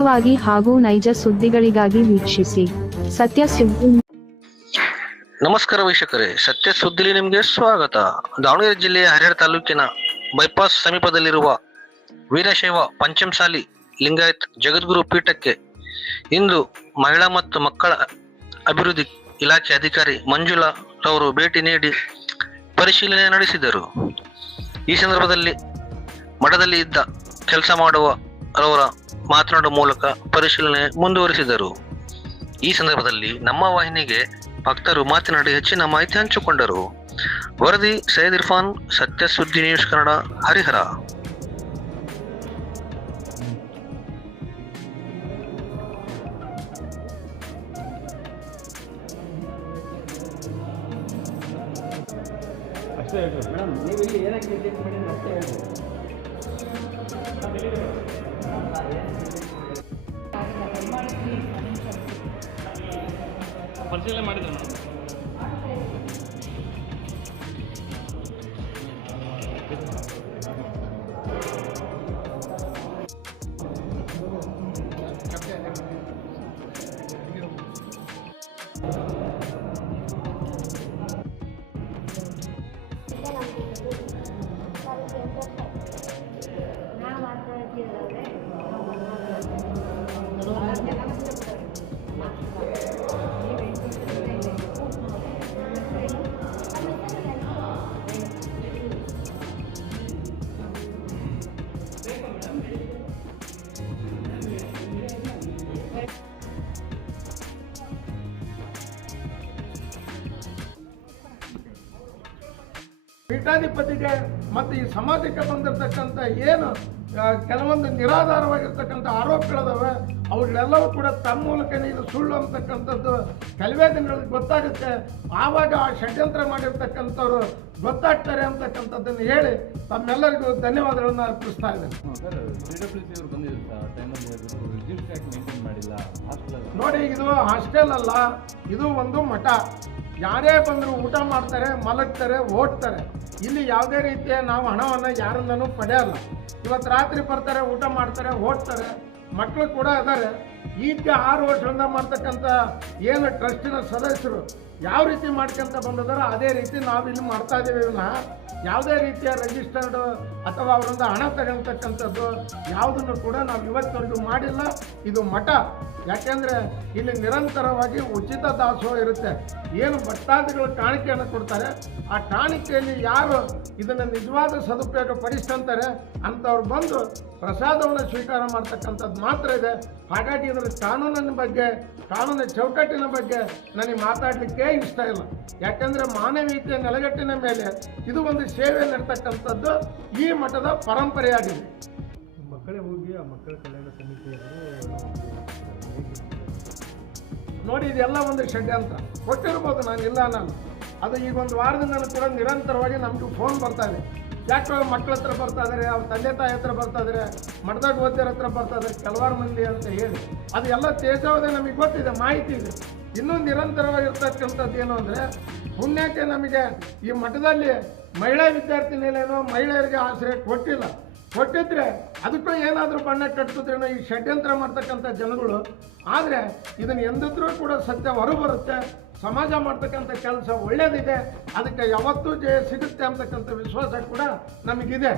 ನಿಖರವಾಗಿ ಹಾಗೂ ನೈಜ ಸುದ್ದಿಗಳಿಗಾಗಿ ವೀಕ್ಷಿಸಿ ಸತ್ಯ ಸುದ್ದಿ. ನಮಸ್ಕಾರ ವೀಕ್ಷಕರೇ, ಸತ್ಯ ಸುದ್ದಿಲಿ ನಿಮಗೆ ಸ್ವಾಗತ. ದಾವಣಗೆರೆ ಜಿಲ್ಲೆಯ ಹರಿಹರ ತಾಲೂಕಿನ ಬೈಪಾಸ್ ಸಮೀಪದಲ್ಲಿರುವ ವೀರಶೈವ ಪಂಚಮಸಾಲಿ ಲಿಂಗಾಯತ್ ಜಗದ್ಗುರು ಪೀಠಕ್ಕೆ ಇಂದು ಮಹಿಳಾ ಮತ್ತು ಮಕ್ಕಳ ಅಭಿವೃದ್ಧಿ ಇಲಾಖೆ ಅಧಿಕಾರಿ ಮಂಜುಳಾ ರವರು ಭೇಟಿ ನೀಡಿ ಪರಿಶೀಲನೆ ನಡೆಸಿದರು. ಈ ಸಂದರ್ಭದಲ್ಲಿ ಮಠದಲ್ಲಿ ಇದ್ದ ಕೆಲಸ ಮಾಡುವ ರವರ ಮಾತನಾಡುವ ಮೂಲಕ ಪರಿಶೀಲನೆ ಮುಂದುವರಿಸಿದರು. ಈ ಸಂದರ್ಭದಲ್ಲಿ ನಮ್ಮ ವಾಹಿನಿಗೆ ಭಕ್ತರು ಮಾತನಾಡಿ ಹೆಚ್ಚಿನ ಮಾಹಿತಿ ಹಂಚಿಕೊಂಡರು. ವರದಿ ಸೈಯದ್ ಇರ್ಫಾನ್, ಸತ್ಯ ಸುದ್ದಿ ನ್ಯೂಸ್ ಕನ್ನಡ, ಹರಿಹರ. ಮೇಡಮ್, ನೀವು ಇಲ್ಲಿ ಏನಕ್ಕೆ ವಿಸಿಟ್ ಮಾಡಿ ಅಷ್ಟೇ ಹೇಳಿ. ಪರಿಶೀಲನೆ ಮಾಡಿದ್ರು ಮೇಡಮ್. ಪೀಠಾಧಿಪತಿಗೆ ಮತ್ತು ಈ ಸಮಾಜಕ್ಕೆ ಬಂದಿರತಕ್ಕಂಥ ಏನು ಕೆಲವೊಂದು ನಿರಾಧಾರವಾಗಿರ್ತಕ್ಕಂಥ ಆರೋಪಗಳಿದಾವೆ, ಅವುಗಳೆಲ್ಲವೂ ಕೂಡ ತಮ್ಮ ಮೂಲಕನೇ ಇದು ಸುಳ್ಳು ಅಂತಕ್ಕಂಥದ್ದು ಕೆಲವೇ ದಿನಗಳಲ್ಲಿ ಗೊತ್ತಾಗುತ್ತೆ. ಆವಾಗ ಆ ಷಡ್ಯಂತ್ರ ಮಾಡಿರ್ತಕ್ಕಂಥವ್ರು ಗೊತ್ತಾಗ್ತಾರೆ ಅಂತಕ್ಕಂಥದ್ದನ್ನು ಹೇಳಿ ತಮ್ಮೆಲ್ಲರಿಗೂ ಧನ್ಯವಾದಗಳನ್ನು ಅರ್ಪಿಸ್ತಾ ಇದ್ದೇನೆ. ನೋಡಿ, ಇದು ಹಾಸ್ಟೆಲ್ ಅಲ್ಲ, ಇದು ಒಂದು ಮಠ. ಯಾರೇ ಬಂದರೂ ಊಟ ಮಾಡ್ತಾರೆ, ಮಲಗ್ತಾರೆ, ಓಡ್ತಾರೆ. ಇಲ್ಲಿ ಯಾವುದೇ ರೀತಿಯ ನಾವು ಹಣವನ್ನು ಯಾರಿಂದನೂ ಪಡೆಯಲ್ಲ. ಇವತ್ತು ರಾತ್ರಿ ಬರ್ತಾರೆ, ಊಟ ಮಾಡ್ತಾರೆ, ಓಡ್ತಾರೆ. ಮಕ್ಕಳು ಕೂಡ ಇದ್ದಾರೆ. ಈಗ 6 ವರ್ಷದಿಂದ ಮಾಡ್ತಕ್ಕಂಥ ಏನು ಟ್ರಸ್ಟಿನ ಸದಸ್ಯರು ಯಾವ ರೀತಿ ಮಾಡ್ಕೊಂತ ಬಂದಿದ್ದಾರೋ ಅದೇ ರೀತಿ ನಾವು ಇಲ್ಲಿ ಮಾಡ್ತಾ ಇದ್ದೀವಿ. ಯಾವುದೇ ರೀತಿಯ ರಿಜಿಸ್ಟರ್ಡ್ ಅಥವಾ ಅವರಿಂದ ಹಣ ತಗೊಳ್ತಕ್ಕಂಥದ್ದು ಯಾವುದನ್ನು ಕೂಡ ನಾವು ಇವತ್ತವರೆಗೂ ಮಾಡಿಲ್ಲ. ಇದು ಮಠ. ಯಾಕೆಂದರೆ ಇಲ್ಲಿ ನಿರಂತರವಾಗಿ ಉಚಿತ ದಾಸೋಹ ಇರುತ್ತೆ. ಏನು ಭಕ್ತಾದಿಗಳು ಕಾಣಿಕೆಯನ್ನು ಕೊಡ್ತಾರೆ, ಆ ಕಾಣಿಕೆಯಲ್ಲಿ ಯಾರು ಇದನ್ನು ನಿಜವಾದ ಸದುಪಯೋಗ ಪಡಿಸ್ಕೊಂತಾರೆ ಅಂಥವ್ರು ಬಂದು ಪ್ರಸಾದವನ್ನು ಸ್ವೀಕಾರ ಮಾಡ್ತಕ್ಕಂಥದ್ದು ಮಾತ್ರ ಇದೆ. ಹಾಗಾಗಿ ಇದರ ಕಾನೂನಿನ ಬಗ್ಗೆ, ಕಾನೂನಿನ ಚೌಕಟ್ಟಿನ ಬಗ್ಗೆ ನನಗೆ ಮಾತಾಡಲಿಕ್ಕೆ ಇಷ್ಟ ಇಲ್ಲ. ಯಾಕೆಂದರೆ ಮಾನವೀಯತೆಯ ನೆಲೆಗಟ್ಟಿನ ಮೇಲೆ ಇದು ಒಂದು ಸೇವೆ ನಡೆತಕ್ಕಂಥದ್ದು ಈ ಮಠದ ಪರಂಪರೆಯಾಗಿದೆ. ಮಕ್ಕಳೇ ಹೋಗಿ ಆ ಮಕ್ಕಳ ಕಲ್ಯಾಣ ಸಮಿತಿಯವರು ನೋಡಿ, ಇದೆಲ್ಲ ಒಂದು ಷಡ್ಯಂತ್ರ ಕೊಟ್ಟಿರ್ಬೋದು, ನಾನು ಇಲ್ಲ ನಾನು. ಅದು ಈಗ ಒಂದು ವಾರದಿಂದ ಕೂಡ ನಿರಂತರವಾಗಿ ನಮಗೂ ಫೋನ್ ಬರ್ತಾ ಇದೆ. ಯಾಕೆ ಮಕ್ಕಳ ಹತ್ರ ಬರ್ತಾ ಇದ್ದಾರೆ, ಅವ್ರ ತಂದೆ ತಾಯಿ ಹತ್ರ ಬರ್ತಾ ಇದ್ದಾರೆ, ಮಠದಾಗ ಓದ್ಯರ ಹತ್ರ ಬರ್ತಾ ಇದ್ದಾರೆ ಕೆಲವಾರು ಮಂದಿ ಅಂತ ಹೇಳಿ. ಅದು ಎಲ್ಲ ತೇಜಾವಧಿ ನಮಗೆ ಗೊತ್ತಿದೆ, ಮಾಹಿತಿ ಇದೆ. ಇನ್ನೂ ನಿರಂತರವಾಗಿರ್ತಕ್ಕಂಥದ್ದು ಏನು ಅಂದರೆ, ಪುಣ್ಯಕ್ಕೆ ನಮಗೆ ಈ ಮಠದಲ್ಲಿ ಮಹಿಳಾ ವಿದ್ಯಾರ್ಥಿ ನಿಲಯನೋ ಮಹಿಳೆಯರಿಗೆ ಆಶ್ರಯ ಕೊಟ್ಟಿಲ್ಲ. ಕೊಟ್ಟಿದ್ರೆ ಅದಕ್ಕೂ ಏನಾದರೂ ಬಣ್ಣ ಕಟ್ಟಿಸಿದ್ರೇನೋ ಈ ಷಡ್ಯಂತ್ರ ಮಾಡ್ತಕ್ಕಂಥ ಜನಗಳು. ಆದರೆ ಇದನ್ನು ಎಂದಿದ್ರೂ ಕೂಡ ಸತ್ಯ ಹೊರಬರುತ್ತೆ. ಸಮಾಜ ಮಾಡ್ತಕ್ಕಂಥ ಕೆಲಸ ಒಳ್ಳೆಯದಿದೆ, ಅದಕ್ಕೆ ಯಾವತ್ತೂ ಜಯ ಸಿಗುತ್ತೆ ಅಂತಕ್ಕಂಥ ವಿಶ್ವಾಸ ಕೂಡ ನಮಗಿದೆ.